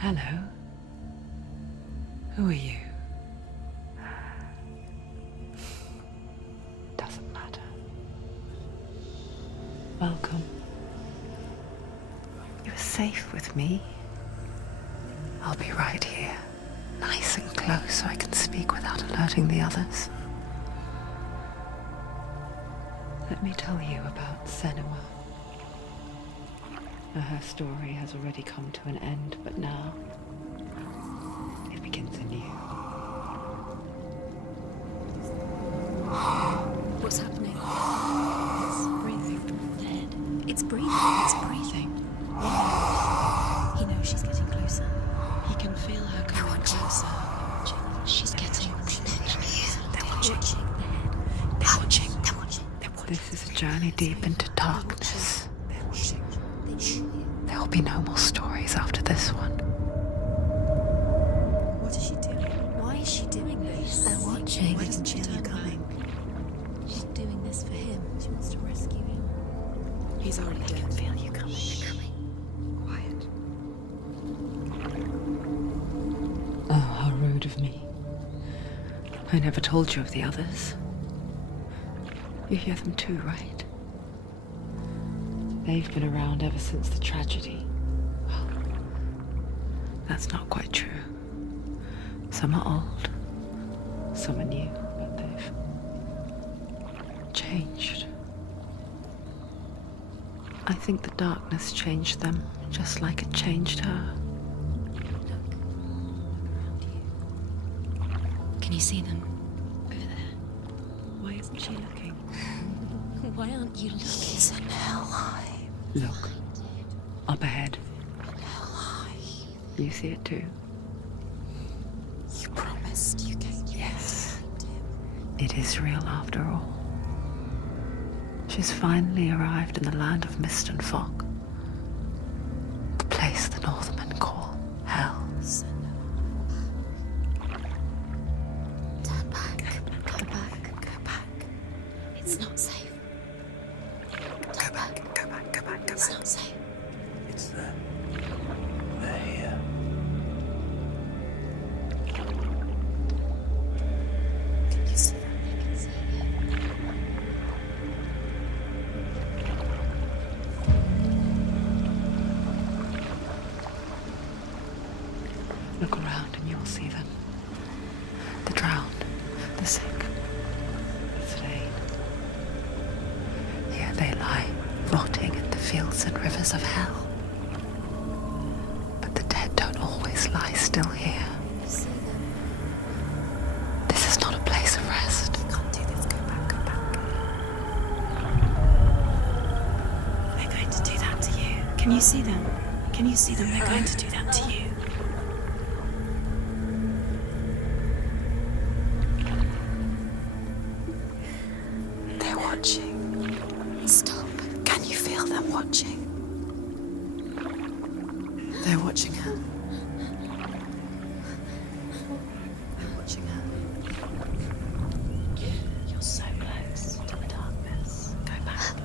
Hello. Who are you? Doesn't matter. Welcome. You're safe with me. I'll be right here, nice and close so I can speak without alerting the others. Let me tell you about Senua. Her story has already come to an end, but now it begins anew. What's happening? It's breathing. Dead. It's breathing. It's breathing. Why? He knows she's getting closer. He can feel her coming closer. She's getting closer. They're watching. They're watching. They're watching. This is a journey deep into darkness. They're watching. There'll be no more stories after this one. What is she doing? Why is she doing this? They're watching. Why doesn't she turn coming? She's doing this for him. She wants to rescue him. He's already dead. I can feel you coming. They're coming. Quiet. Oh, how rude of me. I never told you of the others. You hear them too, right? They've been around ever since the tragedy. Well, that's not quite true. Some are old, some are new, but they've changed. I think the darkness changed them, just like it changed her. Look. Around you. Can you see them? Over there. Why isn't she looking? Why aren't you looking? He's in hell. Look, up ahead. Hell. You see it too? You promised you gave Yes. It is real after all. She's finally arrived in the land of mist and fog. The place the Northmen call Hell. Turn back. Go back. Go back. It's not safe. Go back. Go back. Go back. Go It's back. not safe. It's them. They're here. Can you see them? I can see it. Look around and you will see them. The drowned, the sick, the slain. Here they lie, rotting in the fields and rivers of hell. But the dead don't always lie still here. You see them? This is not a place of rest. You can't do this. Go back. Go back. They're going to do that to you. Can you see them? Can you see them? They're going to do that to you. They're watching. Stop. Can you feel them watching? They're watching her. They're watching her. You're so close to the darkness. Go back.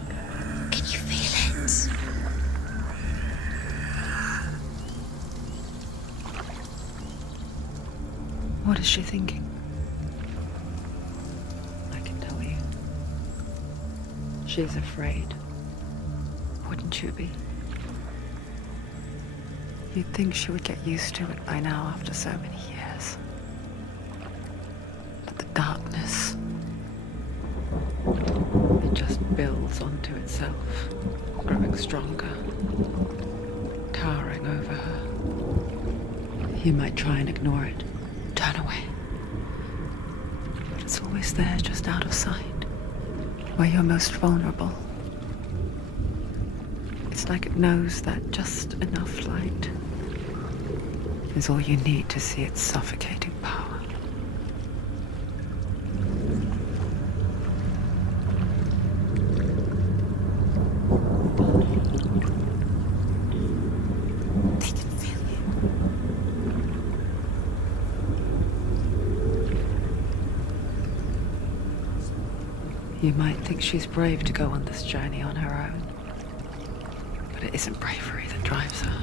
Can you feel it? What is she thinking? I can tell you. She's afraid. Wouldn't you be? You'd think she would get used to it by now after so many years. But the darkness, it just builds onto itself, growing stronger, towering over her. You might try and ignore it, turn away. But it's always there, just out of sight, where you're most vulnerable. It's like it knows that just enough light is all you need to see its suffocating power. They can feel you. You might think she's brave to go on this journey on her own, but it isn't bravery that drives her.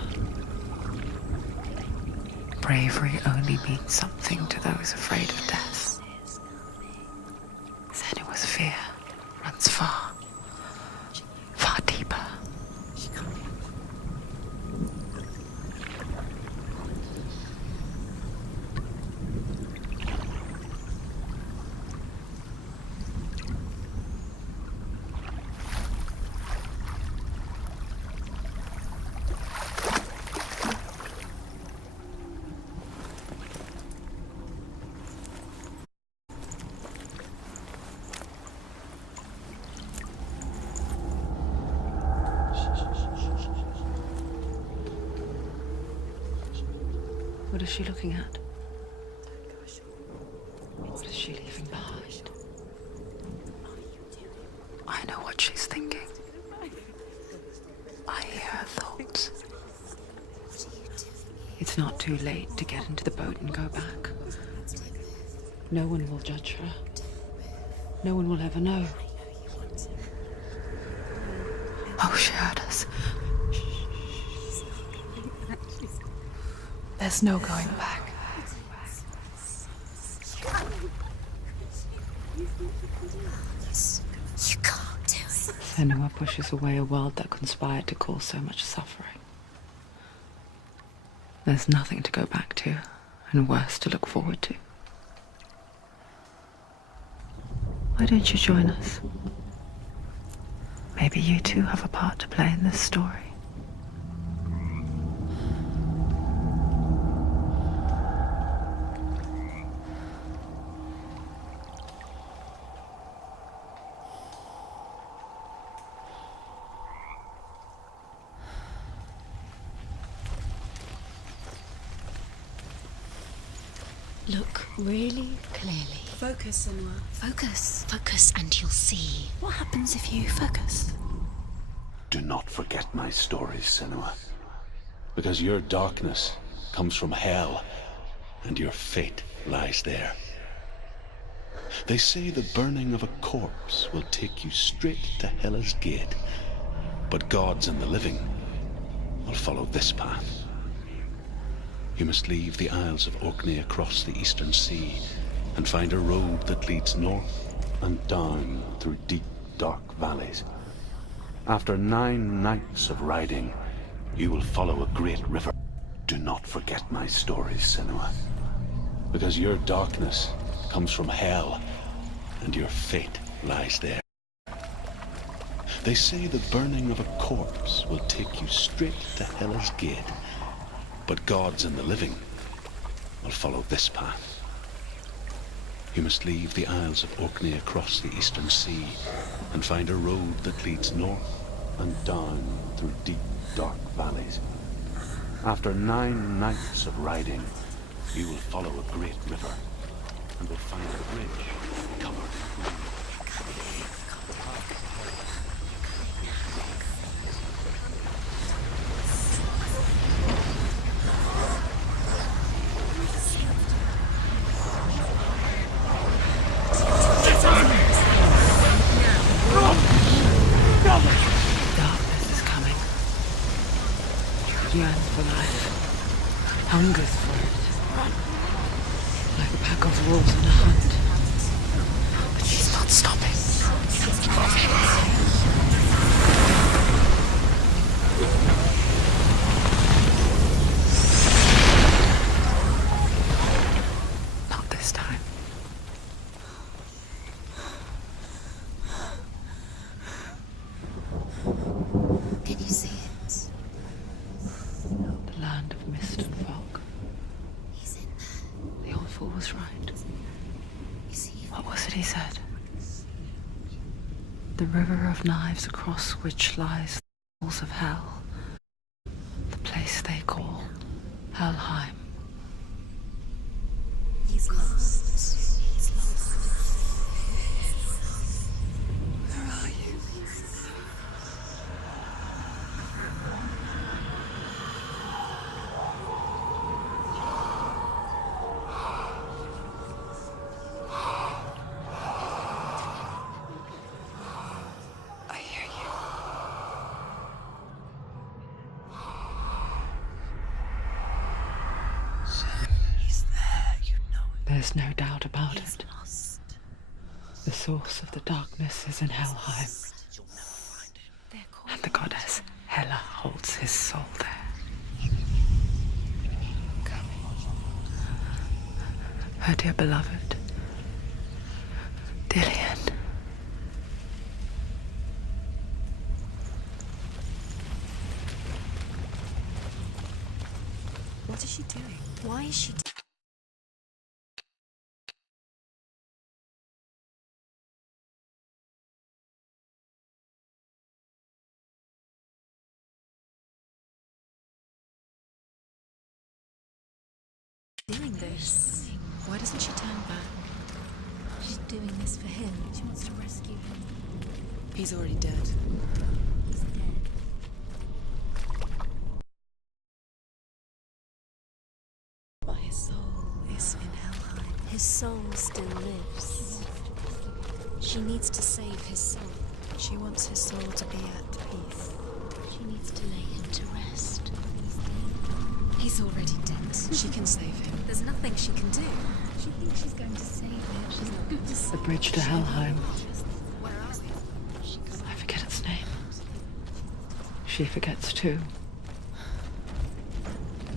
bravery only means something to those afraid of death. Senua's fear runs far, far deeper. What is she looking at? What is she leaving behind? I know what she's thinking. I hear her thoughts. It's not too late to get into the boat and go back. No one will judge her. No one will ever know. Oh, she heard us. There's no going back. You can't do it. Senua pushes away a world that conspired to cause so much suffering. There's nothing to go back to, and worse to look forward to. Why don't you join us? Maybe you too have a part to play in this story. Look really clearly. Focus, Senua. Focus. Focus and you'll see. What happens if you focus? Do not forget my stories, Senua. Because your darkness comes from hell, and your fate lies there. They say the burning of a corpse will take you straight to Hela's gate, but gods and the living will follow this path. You must leave the Isles of Orkney across the eastern sea and find a road that leads north and down through deep, dark valleys. After 9 nights of riding, you will follow a great river. Do not forget my stories, Senua. Because your darkness comes from hell, and your fate lies there. They say the burning of a corpse will take you straight to Hela's gate, but gods and the living will follow this path. You must leave the Isles of Orkney across the eastern sea and find a road that leads north and down through deep, dark valleys. After 9 nights of riding, you will follow a great river and will find a bridge covered in green. Darkness is coming. Yearns for life. Hungers for it. Like a pack of wolves in a hunt. But she's not stopping. Not this time. Can you see it? The land of mist and fog. He's in there. The old fool was right. You see? What was it he said? The river of knives across which lies the walls of hell. The place they call Helheim. He's lost. He's lost. Where are you? I hear you. Senua. is no doubt about He's it. lost. The source of the darkness is in Helheim, They're calling and the goddess Hela holds his soul there. Her dear beloved, Dillian. What is she doing? Why is she doing this? Why doesn't she turn back? She's doing this for him. She wants to rescue him. He's already dead. He's dead. But his soul is in Helheim. His soul still lives. She needs to save his soul. She wants his soul to be at peace. She needs to lay him to rest. He's already dead. She can save him. There's nothing she can do. She thinks she's going to save him. She's not going to The save bridge to Helheim. Where are we? I forget its name. She forgets too.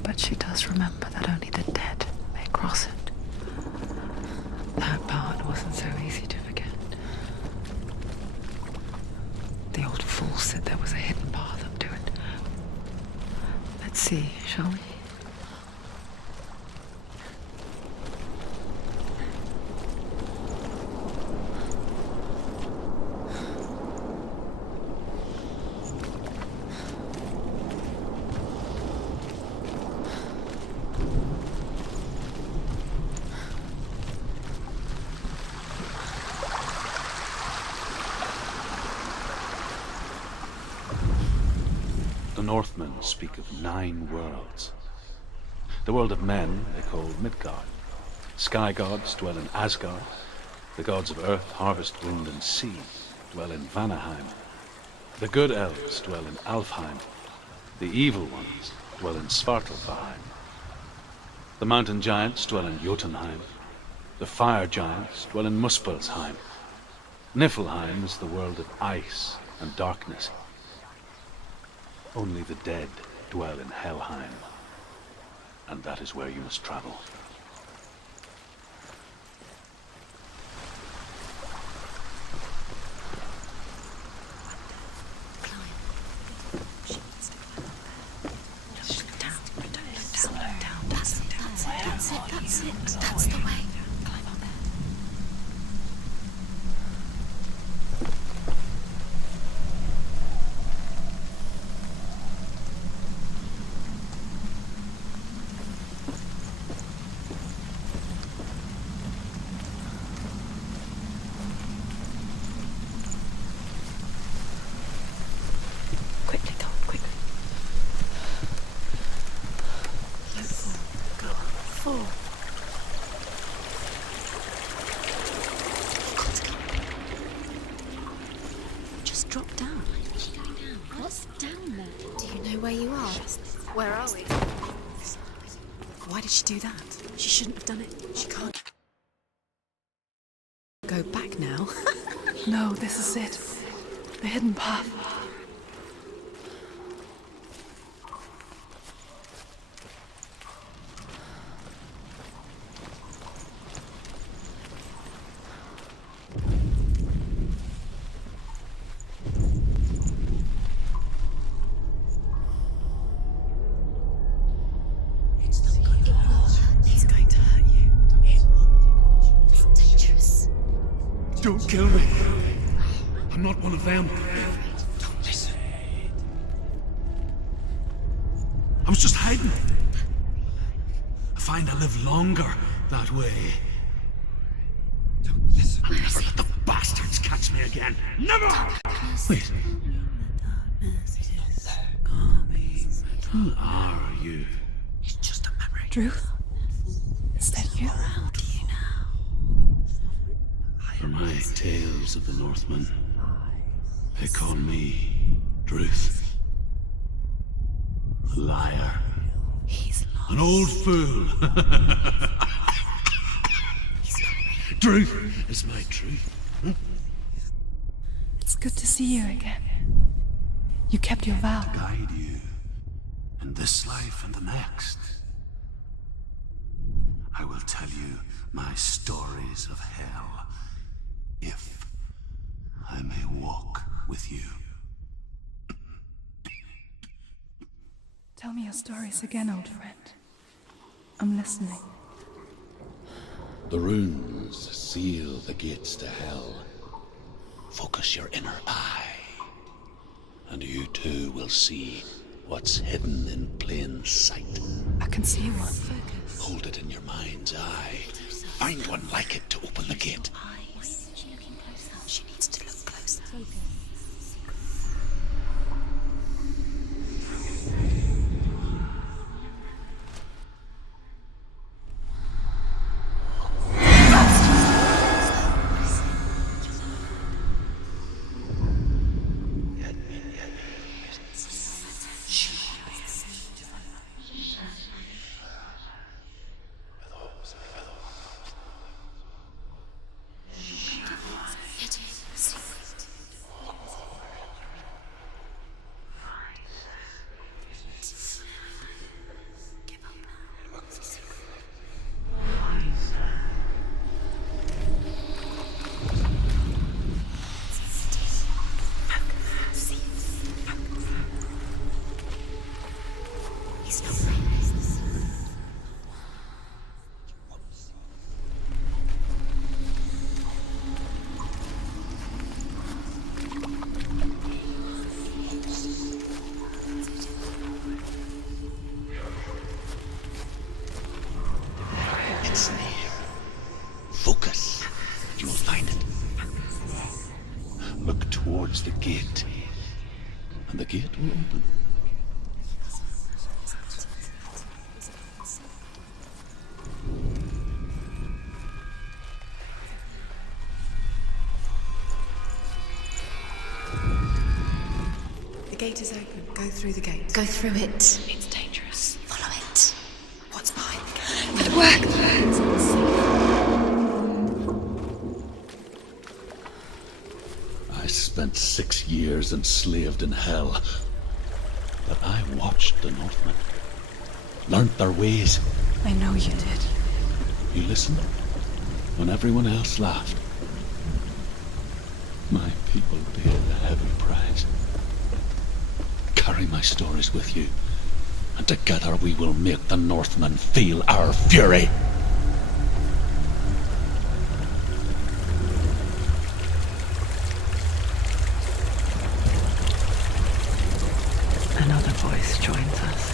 But she does remember that only the dead may cross it. That part wasn't so easy to forget. The old fool said there was a hidden path up to it. Let's see, shall we? The Northmen speak of 9 worlds. The world of men they call Midgard. Sky gods dwell in Asgard. The gods of earth, harvest, wind, and sea dwell in Vanaheim. The good elves dwell in Alfheim. The evil ones dwell in Svartalfheim. The mountain giants dwell in Jotunheim. The fire giants dwell in Muspelheim. Niflheim is the world of ice and darkness. Only the dead dwell in Helheim, and that is where you must travel. That's it. That's the way. Quickly, go, quickly. Go. 4. Just drop down. What's down there? Do you know where you are? Where are we? Why did she do that? She shouldn't have done it. She can't go back now. No, this is it. The hidden path. He's going to hurt you. It's dangerous. Don't kill me. I'm not one of them. Don't listen. I was just hiding. I find I live longer that way. Don't listen. I'll never let the bastards catch me again. Never! Wait. Who are you? It's just a memory. Ruth? Is that you? How do you know? For my tales of the Northmen, they call me Druth. A liar. He's lost. An old fool. truth is my truth. It's good to see you again. You kept your vow. Guide you in this life and the next. I will tell you my stories of hell, if I may walk with you. Tell me your stories again, old friend. I'm listening. The runes seal the gates to hell. Focus your inner eye, and you too will see what's hidden in plain sight. I can see one. Hold it in your mind's eye. Find one like it to open the gate. Eyes. She looking closer. She needs to look closer. It's near. Focus. You will find it. Look towards the gate, and the gate will open. The gate is open. Go through the gate. Go through it. It's dangerous. Follow it. What's behind the gate? It worked! I spent 6 years enslaved in hell, but I watched the Northmen, learnt their ways. I know you did. You listened when everyone else laughed. My people paid a heavy price. Carry my stories with you, and together we will make the Northmen feel our fury. Another voice joins us.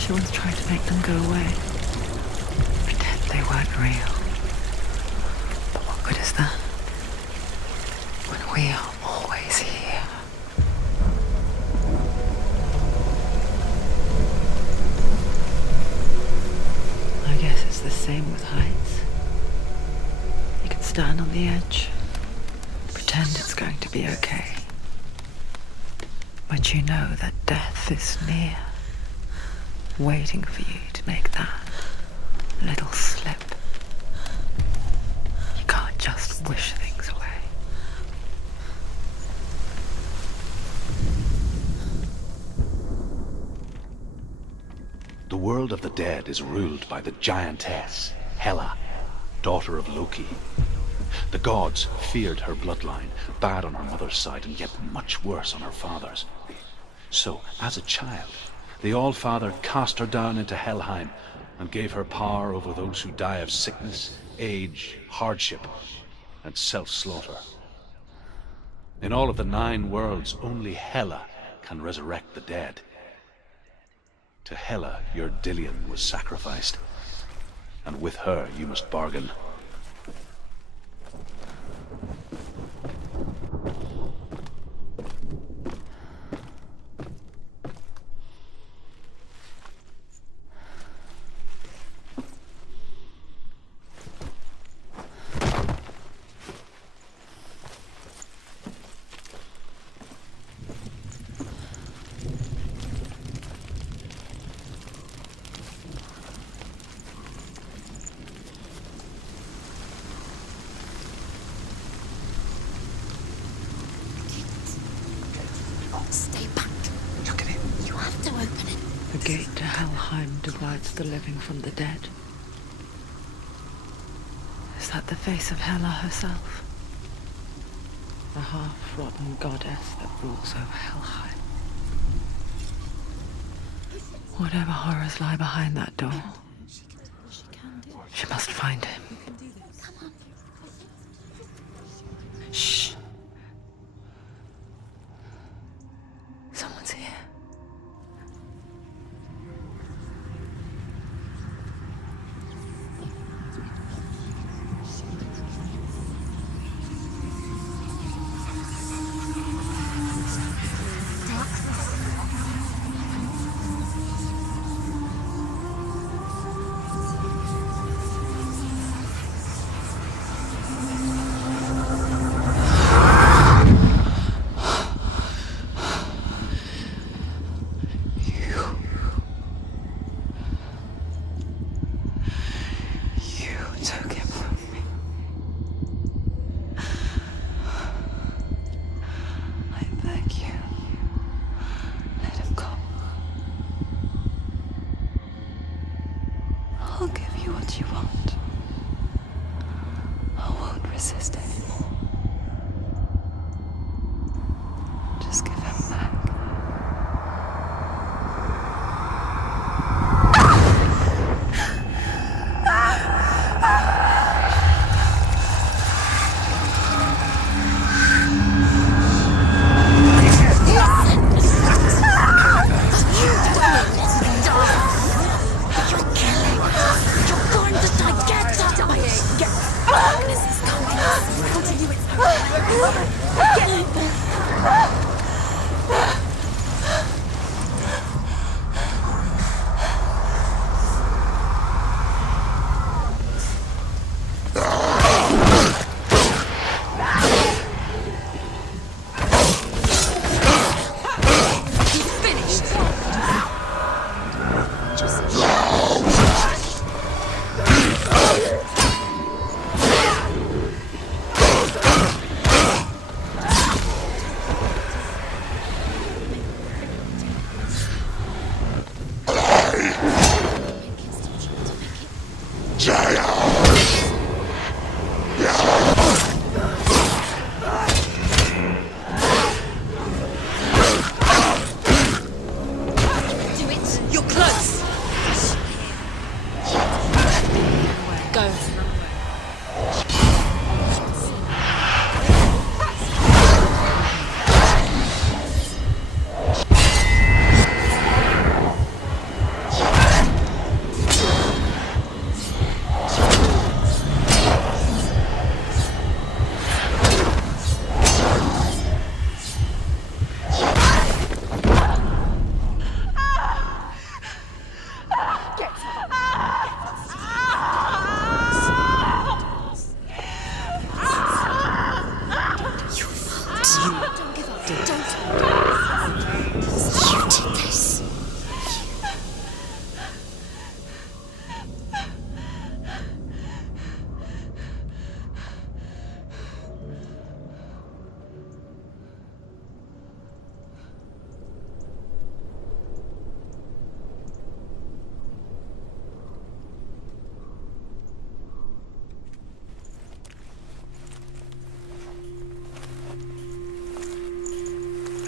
She once tried to make them go away. Pretend they weren't real. But what good is that? When we are always here. I guess it's the same with heights. You can stand on the edge, pretend it's going to be okay. But you know that death is near, waiting for you to make that little slip. You can't just wish things away. The world of the dead is ruled by the giantess, Hela, daughter of Loki. The gods feared her bloodline, bad on her mother's side and yet much worse on her father's. So, as a child, the All-Father cast her down into Helheim and gave her power over those who die of sickness, age, hardship, and self-slaughter. In all of the 9 worlds, only Hela can resurrect the dead. To Hela, your Dillion was sacrificed, and with her you must bargain. gate to Helheim divides the living from the dead. Is that the face of Hela herself? The half-rotten goddess that rules over Helheim. Whatever horrors lie behind that door, she must find him. Shh. Someone's here. I'll give you what you want. I won't resist anymore. Just give him back.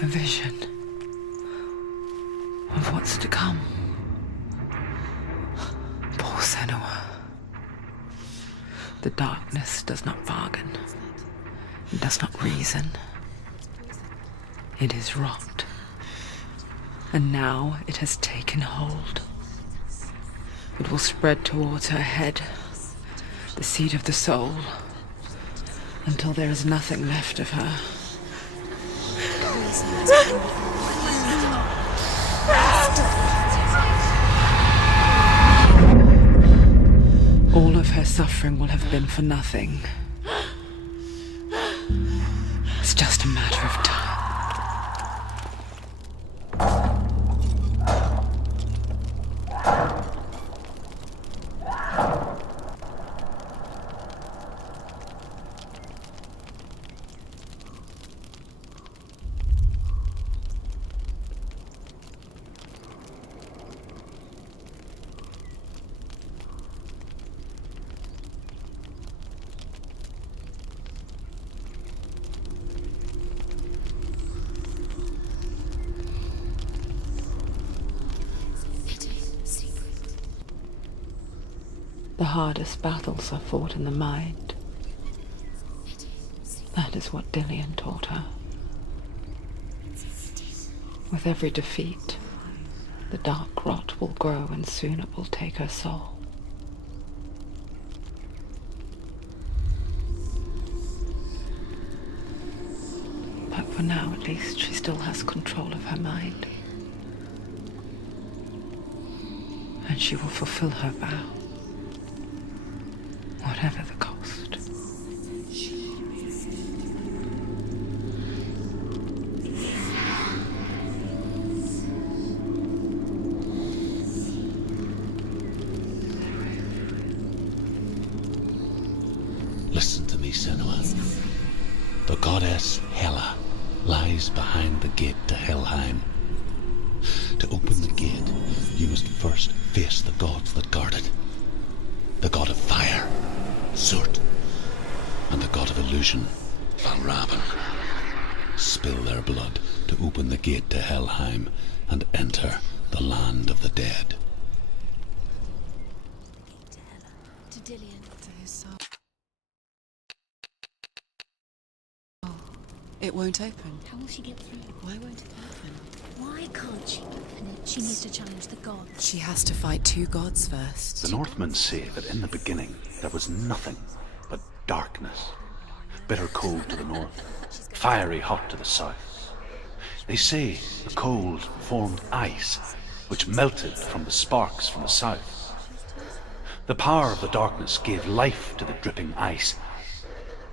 A vision of what's to come. Poor Senua. The darkness does not bargain. It does not reason. It is wrought. And now it has taken hold. It will spread towards her head, the seat of the soul, until there is nothing left of her. All of her suffering will have been for nothing. It's just a matter of time. The hardest battles are fought in the mind. That is what Dillian taught her. With every defeat, the dark rot will grow and soon it will take her soul. But for now, at least, she still has control of her mind. And she will fulfill her vow, whatever the cost. Listen to me, Senua. The goddess Hela lies behind the gate to Helheim. To open the gate, you must first face the gods that guard it. The god of fire, Surt, and the god of illusion, Valravan. Spill their blood to open the gate to Helheim and enter the land of the dead. To Dillian. To his soul. It won't open. How will she get through? Why won't it open? Why can't she open it? She needs to challenge the gods. She has to fight two gods first. The Northmen say that in the beginning there was nothing but darkness. Bitter cold to the north, fiery hot to the south. They say the cold formed ice, which melted from the sparks from the south. The power of the darkness gave life to the dripping ice,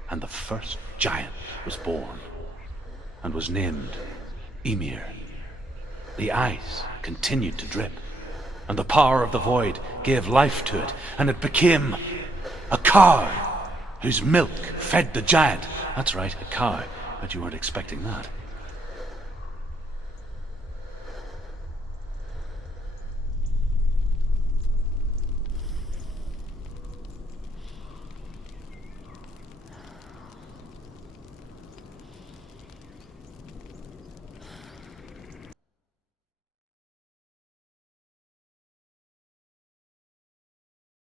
and the first giant was born, and was named Ymir. The ice continued to drip, and the power of the void gave life to it, and it became a cow whose milk fed the giant. That's right, a cow. Bet you weren't expecting that.